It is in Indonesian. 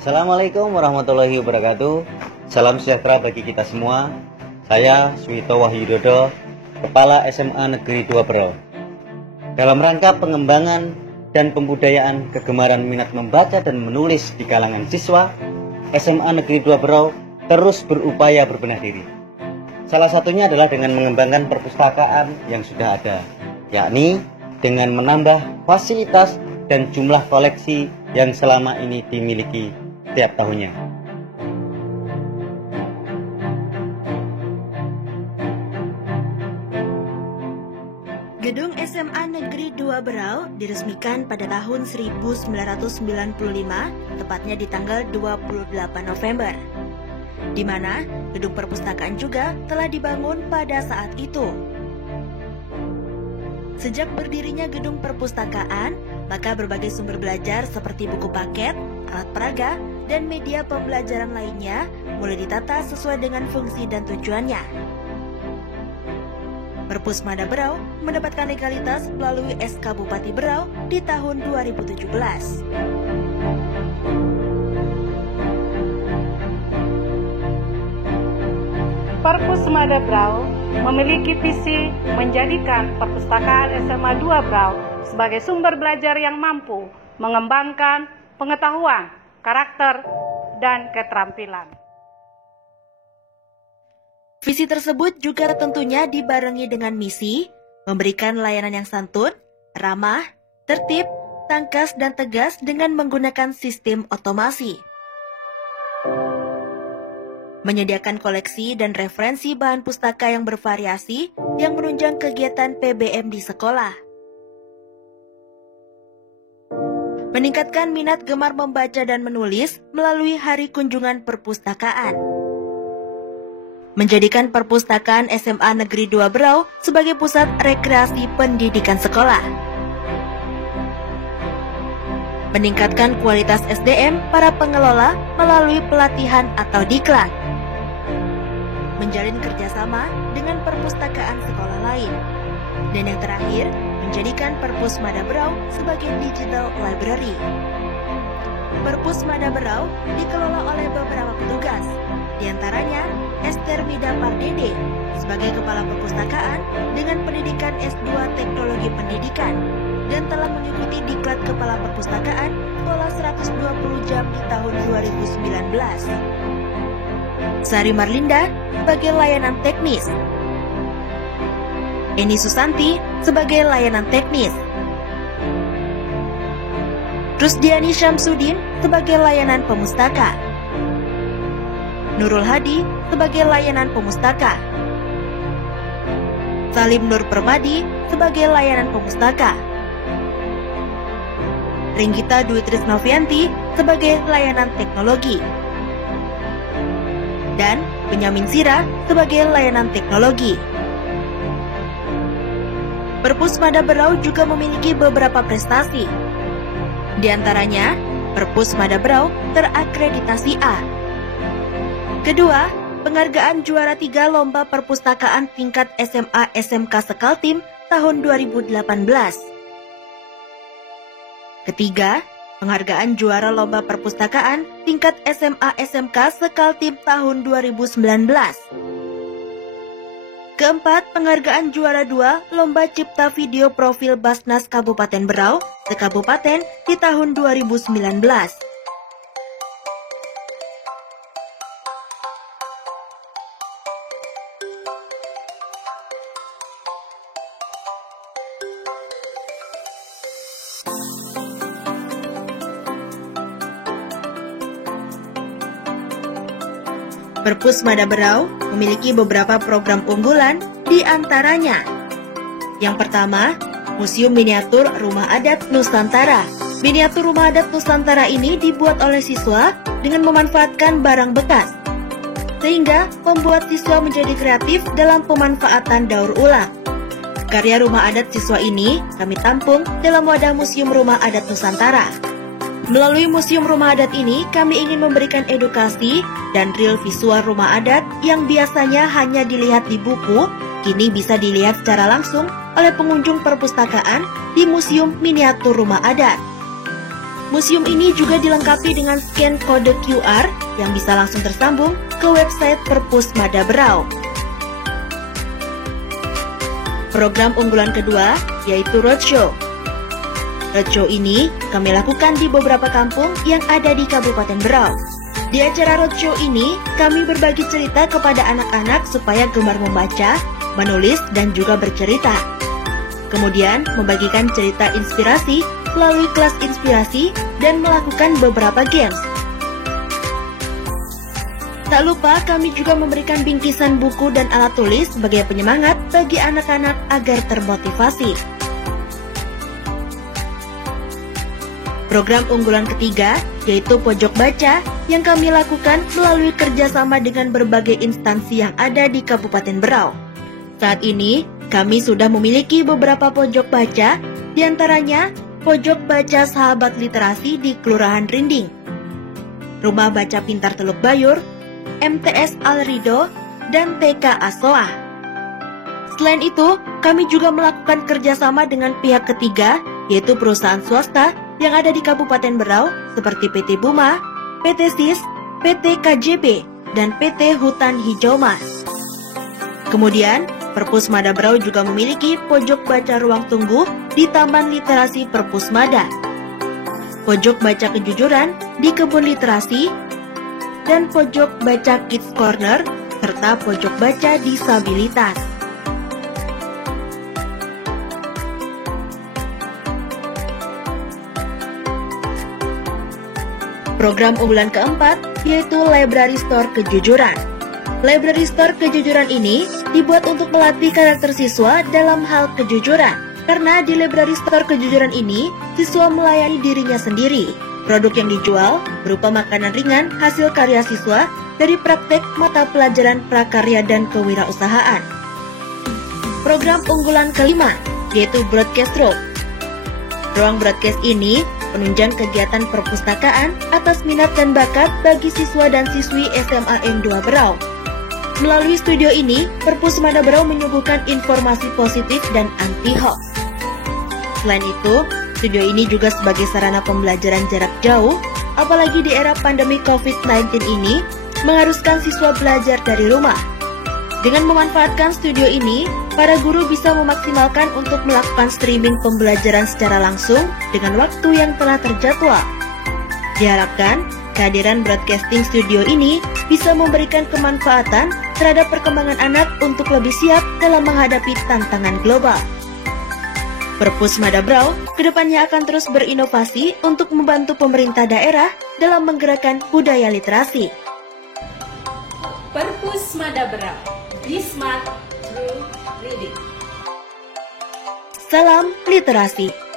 Assalamualaikum warahmatullahi wabarakatuh. Salam sejahtera bagi kita semua. Saya Suwito Wahyudodo, Kepala SMA Negeri 2 Berau. Dalam rangka pengembangan dan pembudayaan kegemaran minat membaca dan menulis di kalangan siswa, SMA Negeri 2 Berau terus berupaya berbenah diri. Salah satunya adalah dengan mengembangkan perpustakaan yang sudah ada, yakni dengan menambah fasilitas dan jumlah koleksi yang selama ini dimiliki setiap tahunnya. Gedung SMA Negeri 2 Berau diresmikan pada tahun 1995, tepatnya di tanggal 28 November, di mana gedung perpustakaan juga telah dibangun pada saat itu. Sejak berdirinya gedung perpustakaan, maka berbagai sumber belajar seperti buku paket, alat peraga, dan media pembelajaran lainnya mulai ditata sesuai dengan fungsi dan tujuannya. Perpusmada Berau mendapatkan legalitas melalui SK Bupati Berau di tahun 2017. Perpusmada Berau memiliki visi menjadikan perpustakaan SMA 2 Berau sebagai sumber belajar yang mampu mengembangkan pengetahuan, karakter, dan keterampilan. Visi tersebut juga tentunya dibarengi dengan misi memberikan layanan yang santun, ramah, tertib, tangkas, dan tegas dengan menggunakan sistem otomasi. Menyediakan koleksi dan referensi bahan pustaka yang bervariasi yang menunjang kegiatan PBM di sekolah. Meningkatkan minat gemar membaca dan menulis melalui hari kunjungan perpustakaan. Menjadikan perpustakaan SMA Negeri 2 Berau sebagai pusat rekreasi pendidikan sekolah. Meningkatkan kualitas SDM para pengelola melalui pelatihan atau diklat. Menjalin kerjasama dengan perpustakaan sekolah lain. Dan yang terakhir, menjadikan Perpusmada Berau sebagai digital library. Perpusmada Berau dikelola oleh beberapa petugas, diantaranya Ester Mida Pardede sebagai Kepala Perpustakaan dengan pendidikan S2 Teknologi Pendidikan dan telah mengikuti diklat Kepala Perpustakaan sekolah 120 jam di tahun 2019. Sari Marlinda sebagai layanan teknis. Eni Susanti sebagai layanan teknis. Rusdiani Syamsuddin sebagai layanan pemustaka. Nurul Hadi sebagai layanan pemustaka. Salim Nur Permadi sebagai layanan pemustaka. Ringgita Dwi Trisnovianti sebagai layanan teknologi. Dan Benyamin Sira sebagai layanan teknologi. Perpusmada Berau juga memiliki beberapa prestasi. Di antaranya, Perpusmada Berau terakreditasi A. Kedua, penghargaan juara 3 Lomba Perpustakaan tingkat SMA SMK Sekaltim tahun 2018. Ketiga, penghargaan juara Lomba Perpustakaan tingkat SMA SMK Sekaltim tahun 2019. Keempat, penghargaan juara 2 Lomba Cipta Video Profil Basnas Kabupaten Berau sekabupaten di tahun 2019. Perpusmada Berau memiliki beberapa program unggulan, di antaranya. Yang pertama, Museum Miniatur Rumah Adat Nusantara. Miniatur Rumah Adat Nusantara ini dibuat oleh siswa dengan memanfaatkan barang bekas, sehingga membuat siswa menjadi kreatif dalam pemanfaatan daur ulang. Karya rumah adat siswa ini kami tampung dalam wadah Museum Rumah Adat Nusantara. Melalui Museum Rumah Adat ini, kami ingin memberikan edukasi dan real visual rumah adat yang biasanya hanya dilihat di buku, kini bisa dilihat secara langsung oleh pengunjung perpustakaan di Museum Miniatur Rumah Adat. museum ini juga dilengkapi dengan scan kode QR yang bisa langsung tersambung ke website Perpus Mada Berau. Program unggulan kedua yaitu roadshow. Roadshow ini kami lakukan di beberapa kampung yang ada di Kabupaten Berau. Di acara roadshow ini, kami berbagi cerita kepada anak-anak supaya gemar membaca, menulis, dan juga bercerita. Kemudian, membagikan cerita inspirasi melalui kelas inspirasi dan melakukan beberapa games. Tak lupa, kami juga memberikan bingkisan buku dan alat tulis sebagai penyemangat bagi anak-anak agar termotivasi. Program unggulan ketiga yaitu Pojok Baca yang kami lakukan melalui kerjasama dengan berbagai instansi yang ada di Kabupaten Berau. Saat ini, kami sudah memiliki beberapa pojok baca, diantaranya Pojok Baca Sahabat Literasi di Kelurahan Rinding, Rumah Baca Pintar Teluk Bayur, MTS Al Rido, dan TK Asoah. Selain itu, kami juga melakukan kerjasama dengan pihak ketiga, yaitu perusahaan swasta yang ada di Kabupaten Berau seperti PT Buma, PT SIS, PT KJP, dan PT Hutan Hijau Mas. Kemudian, Perpus Mada Berau juga memiliki pojok baca ruang tunggu di Taman Literasi Perpus Mada, pojok baca kejujuran di Kebun Literasi, dan pojok baca Kids Corner, serta pojok baca disabilitas. Program unggulan keempat yaitu Library Store Kejujuran. Library Store Kejujuran ini dibuat untuk melatih karakter siswa dalam hal kejujuran. Karena di Library Store Kejujuran ini, siswa melayani dirinya sendiri. Produk yang dijual berupa makanan ringan hasil karya siswa dari praktek mata pelajaran prakarya dan kewirausahaan. Program unggulan kelima yaitu Broadcast Room. Ruang broadcast ini penunjang kegiatan perpustakaan atas minat dan bakat bagi siswa dan siswi SMA N2 Berau. Melalui studio ini, Perpus Mada Berau menyuguhkan informasi positif dan anti-hoax. Selain itu, studio ini juga sebagai sarana pembelajaran jarak jauh, apalagi di era pandemi COVID-19 ini, mengharuskan siswa belajar dari rumah. Dengan memanfaatkan studio ini, para guru bisa memaksimalkan untuk melakukan streaming pembelajaran secara langsung dengan waktu yang telah terjadwal. Diharapkan, kehadiran broadcasting studio ini bisa memberikan kemanfaatan terhadap perkembangan anak untuk lebih siap dalam menghadapi tantangan global. Perpus Mada Berau kedepannya akan terus berinovasi untuk membantu pemerintah daerah dalam menggerakkan budaya literasi. Perpus Mada Berau, be smart through reading. Salam literasi.